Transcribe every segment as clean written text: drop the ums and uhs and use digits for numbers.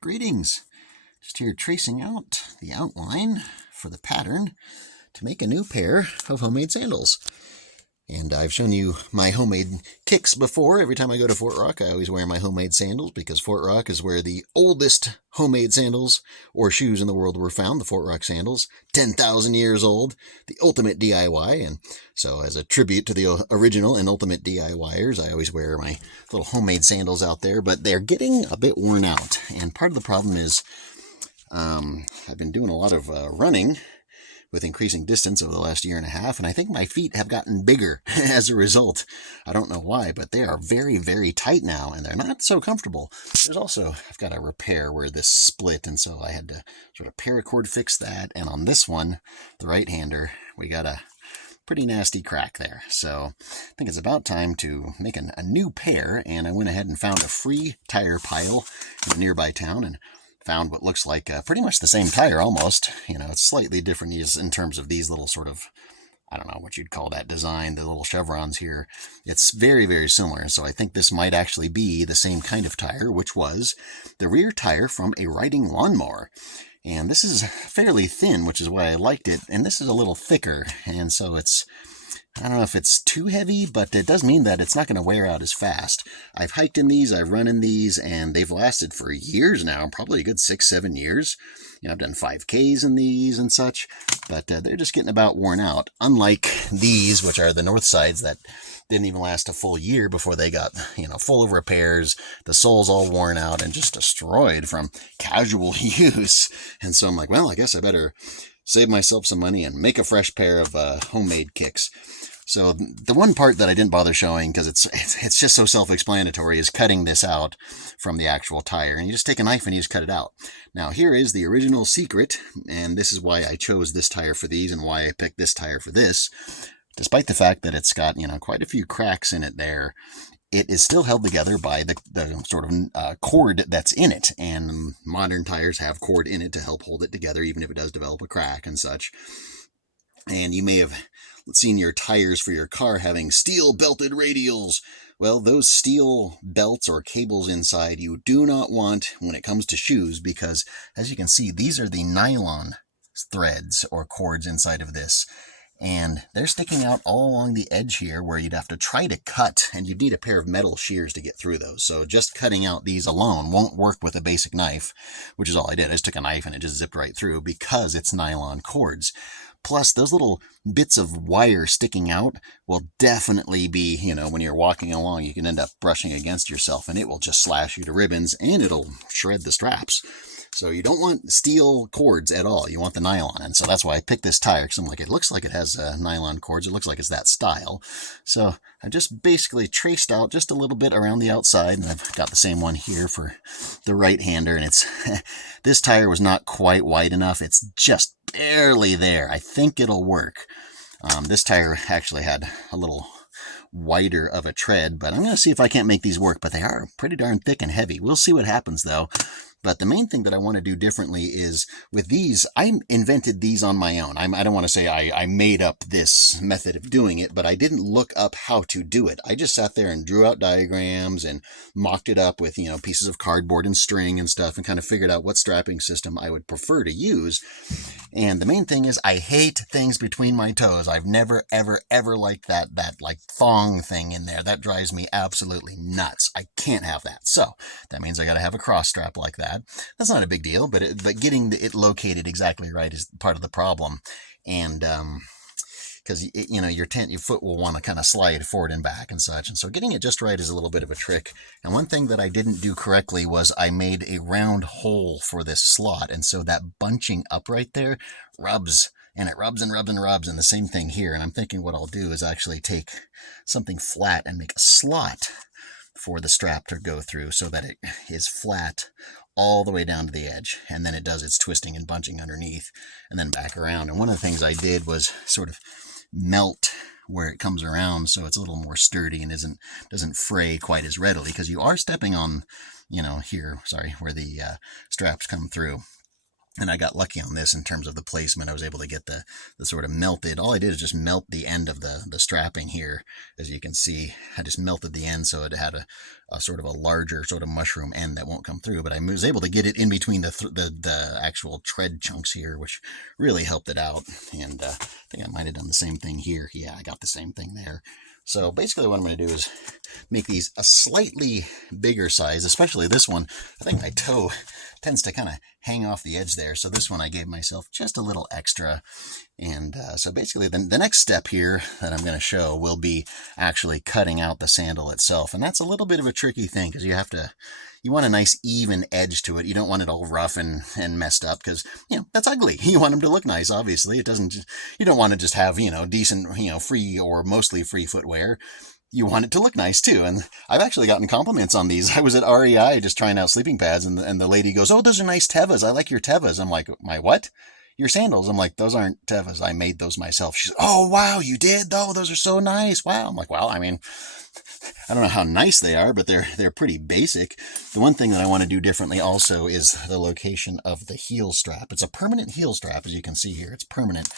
Greetings! Just here tracing out the outline for the pattern to make a new pair of homemade sandals. And I've shown you my homemade kicks before. Every time I go to Fort Rock, I always wear my homemade sandals because Fort Rock is where the oldest homemade sandals or shoes in the world were found, the Fort Rock sandals, 10,000 years old, the ultimate DIY. And so as a tribute to the original and ultimate DIYers, I always wear my little homemade sandals out there, but they're getting a bit worn out. And part of the problem is I've been doing a lot of running with increasing distance over the last year and a half, and I think my feet have gotten bigger as a result. I don't know why, but they are very, very tight now, and they're not so comfortable. There's also, I've got a repair where this split, and so I had to sort of paracord fix that, and on this one, the right-hander, we got a pretty nasty crack there. So I think it's about time to make a new pair, and I went ahead and found a free tire pile in a nearby town, and found what looks like pretty much the same tire almost. It's slightly different in terms of these little sort of, I don't know what you'd call that design, the little chevrons here. It's very, very similar. So I think this might actually be the same kind of tire, which was the rear tire from a riding lawnmower. And this is fairly thin, which is why I liked it. And this is a little thicker. And so I don't know if it's too heavy, but it does mean that it's not going to wear out as fast. I've hiked in these, I've run in these, and they've lasted for years now, probably a good 6-7 years. I've done 5Ks in these and such, but they're just getting about worn out. Unlike these, which are the north sides that didn't even last a full year before they got, full of repairs, the soles all worn out and just destroyed from casual use. And so I'm like, well, I guess I better save myself some money and make a fresh pair of homemade kicks. So the one part that I didn't bother showing, because it's just so self-explanatory, is cutting this out from the actual tire. And you just take a knife and you just cut it out. Now here is the original secret, and this is why I chose this tire for these and why I picked this tire for this. Despite the fact that it's got, quite a few cracks in it there, it is still held together by the sort of cord that's in it. And modern tires have cord in it to help hold it together, even if it does develop a crack and such. And you may have seen your tires for your car having steel belted radials. Well, those steel belts or cables inside you do not want when it comes to shoes, because as you can see, these are the nylon threads or cords inside of this. And they're sticking out all along the edge here where you'd have to try to cut, and you'd need a pair of metal shears to get through those. So just cutting out these alone won't work with a basic knife, which is all I did. I just took a knife and it just zipped right through because it's nylon cords. Plus, those little bits of wire sticking out will definitely be, when you're walking along, you can end up brushing against yourself and it will just slash you to ribbons and it'll shred the straps. So you don't want steel cords at all. You want the nylon. And so that's why I picked this tire, because I'm like, it looks like it has nylon cords. It looks like it's that style. So I just basically traced out just a little bit around the outside, and I've got the same one here for the right-hander. And it's this tire was not quite wide enough. It's just barely there. I think it'll work. This tire actually had a little wider of a tread, but I'm going to see if I can't make these work. But they are pretty darn thick and heavy. We'll see what happens, though. But the main thing that I want to do differently is with these, I invented these on my own. I don't want to say I made up this method of doing it, but I didn't look up how to do it. I just sat there and drew out diagrams and mocked it up with, pieces of cardboard and string and stuff and kind of figured out what strapping system I would prefer to use. And the main thing is I hate things between my toes. I've never, ever, ever liked that like thong thing in there. That drives me absolutely nuts. I can't have that. So that means I got to have a cross strap like that. That's not a big deal, but getting it located exactly right is part of the problem. And because your foot will want to kind of slide forward and back and such, and so getting it just right is a little bit of a trick. And one thing that I didn't do correctly was I made a round hole for this slot, and so that bunching up right there rubs. And it rubs and rubs and rubs, and the same thing here. And I'm thinking what I'll do is actually take something flat and make a slot for the strap to go through so that it is flat all the way down to the edge, and then it does its twisting and bunching underneath and then back around. And one of the things I did was sort of melt where it comes around so it's a little more sturdy and doesn't fray quite as readily, because you are stepping on, here, where the straps come through. And I got lucky on this in terms of the placement. I was able to get the sort of melted. All I did is just melt the end of the strapping here. As you can see, I just melted the end so it had a sort of a larger sort of mushroom end that won't come through. But I was able to get it in between the actual tread chunks here, which really helped it out. And I think I might have done the same thing here. Yeah, I got the same thing there. So basically what I'm going to do is make these a slightly bigger size, especially this one. I think my toe tends to kind of hang off the edge there. So this one I gave myself just a little extra. And so basically the next step here that I'm going to show will be actually cutting out the sandal itself. And that's a little bit of a tricky thing because you want a nice even edge to it. You don't want it all rough and messed up because, that's ugly. You want them to look nice, obviously. You don't want to just have, decent, free or mostly free footwear. You want it to look nice too. And I've actually gotten compliments on these. I was at REI just trying out sleeping pads and the lady goes, "Oh, those are nice Tevas. I like your Tevas." I'm like, "My what?" "Your sandals." I'm like, "Those aren't Tevas. I made those myself." She's, "Oh, wow, you did though? Those are so nice." Wow. I'm like, "Well, I mean, I don't know how nice they are, but they're pretty basic." The one thing that I want to do differently also is the location of the heel strap. It's a permanent heel strap, as you can see here. It's permanent.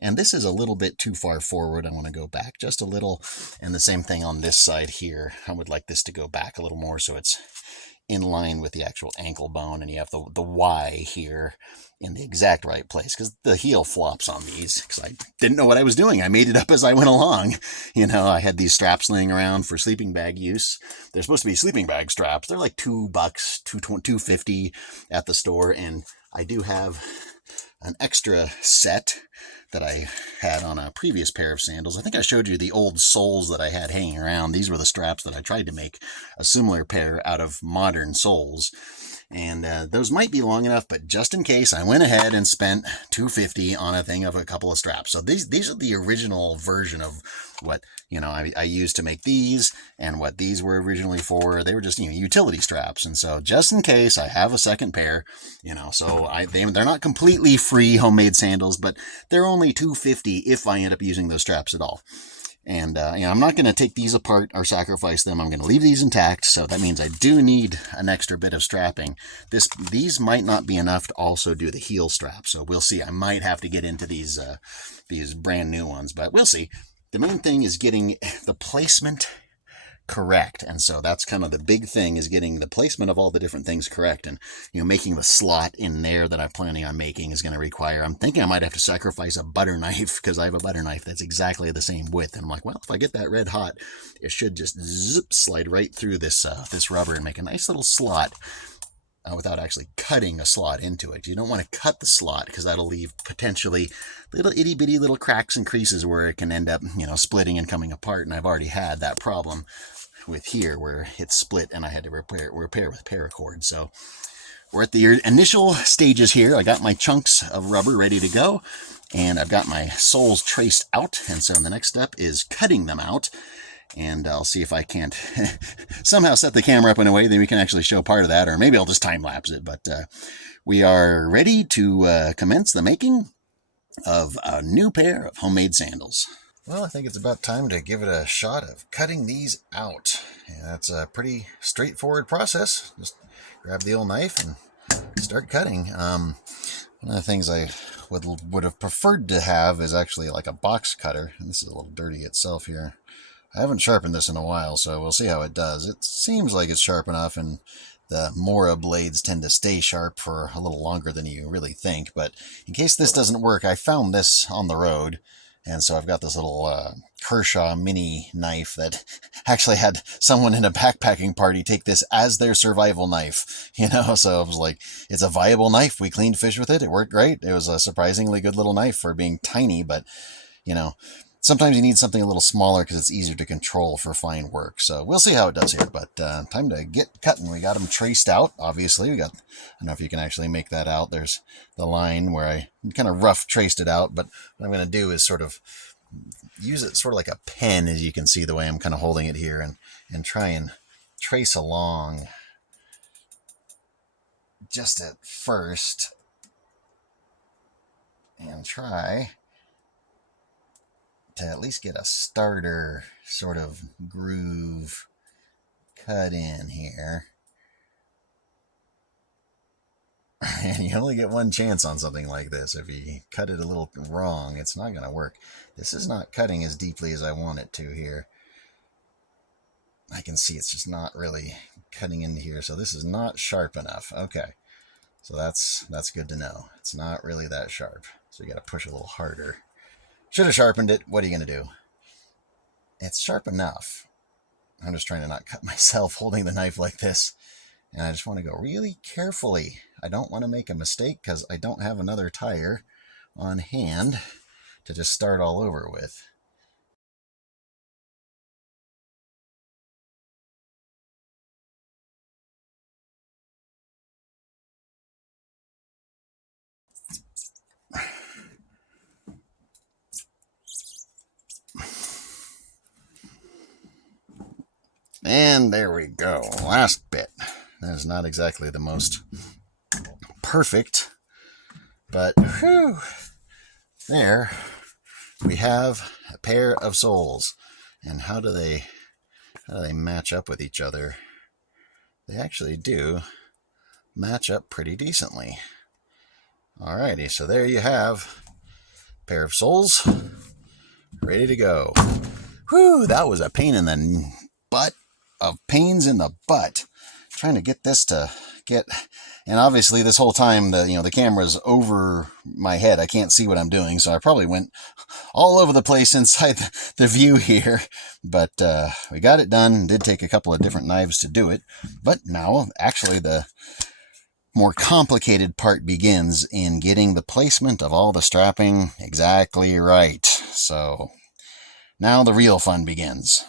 And this is a little bit too far forward. I want to go back just a little. And the same thing on this side here. I would like this to go back a little more so it's in line with the actual ankle bone, and you have the Y here in the exact right place because the heel flops on these because I didn't know what I was doing. I made it up as I went along. I had these straps laying around for sleeping bag use. They're supposed to be sleeping bag straps. They're like $2, $2.50 at the store, and I do have an extra set that I had on a previous pair of sandals. I think I showed you the old soles that I had hanging around. These were the straps that I tried to make a similar pair out of modern soles. And those might be long enough, but just in case, I went ahead and spent $2.50 on a thing of a couple of straps. So these are the original version of what I used to make these, and what these were originally for. They were just utility straps. And so just in case, I have a second pair. So they're not completely free homemade sandals, but they're only $2.50 if I end up using those straps at all. And I'm not going to take these apart or sacrifice them. I'm going to leave these intact. So that means I do need an extra bit of strapping. These might not be enough to also do the heel strap. So we'll see. I might have to get into these brand new ones, but we'll see. The main thing is getting the placement correct. And so that's kind of the big thing, is getting the placement of all the different things correct. And, making the slot in there that I'm planning on making is going to require, I'm thinking I might have to sacrifice a butter knife because I have a butter knife that's exactly the same width. And I'm like, well, if I get that red hot, it should just slide right through this rubber and make a nice little slot. Without actually cutting a slot into it. You don't want to cut the slot because that'll leave potentially little itty bitty little cracks and creases where it can end up, splitting and coming apart. And I've already had that problem with here where it's split and I had to repair with paracord. So we're at the initial stages here. I got my chunks of rubber ready to go, and I've got my soles traced out. And so the next step is cutting them out. And I'll see if I can't somehow set the camera up in a way that we can actually show part of that, or maybe I'll just time-lapse it. But we are ready to commence the making of a new pair of homemade sandals. Well, I think it's about time to give it a shot of cutting these out. And that's a pretty straightforward process. Just grab the old knife and start cutting. One of the things I would have preferred to have is actually like a box cutter. And this is a little dirty itself here. I haven't sharpened this in a while, so we'll see how it does. It seems like it's sharp enough, and the Mora blades tend to stay sharp for a little longer than you really think. But in case this doesn't work, I found this on the road, and so I've got this little Kershaw mini knife that actually had someone in a backpacking party take this as their survival knife. So I was like, it's a viable knife. We cleaned fish with it. It worked great. It was a surprisingly good little knife for being tiny, but, sometimes you need something a little smaller because it's easier to control for fine work. So we'll see how it does here, but time to get cutting. We got them traced out, obviously. I don't know if you can actually make that out. There's the line where I kind of rough traced it out, but what I'm going to do is sort of use it sort of like a pen, as you can see the way I'm kind of holding it here, and try and trace along just at first and try to at least get a starter sort of groove cut in here. And you only get one chance on something like this. If you cut it a little wrong, it's not going to work. This is not cutting as deeply as I want it to here. I can see it's just not really cutting into here, so this is not sharp enough. Okay, so that's good to know. It's not really that sharp, so you got to push a little harder. Should have sharpened it. What are you going to do? It's sharp enough. I'm just trying to not cut myself holding the knife like this. And I just want to go really carefully. I don't want to make a mistake because I don't have another tire on hand to just start all over with. And there we go. Last bit. That is not exactly the most perfect, but whew, there we have a pair of soles. And how do they match up with each other? They actually do match up pretty decently. Alrighty, so there you have a pair of soles ready to go. Whew, that was a pain in the butt of pains in the butt. Trying to get this to get, and obviously this whole time the camera's over my head. I can't see what I'm doing, so I probably went all over the place inside the view here. But we got it done. It did take a couple of different knives to do it, but now actually the more complicated part begins in getting the placement of all the strapping exactly right. So now the real fun begins.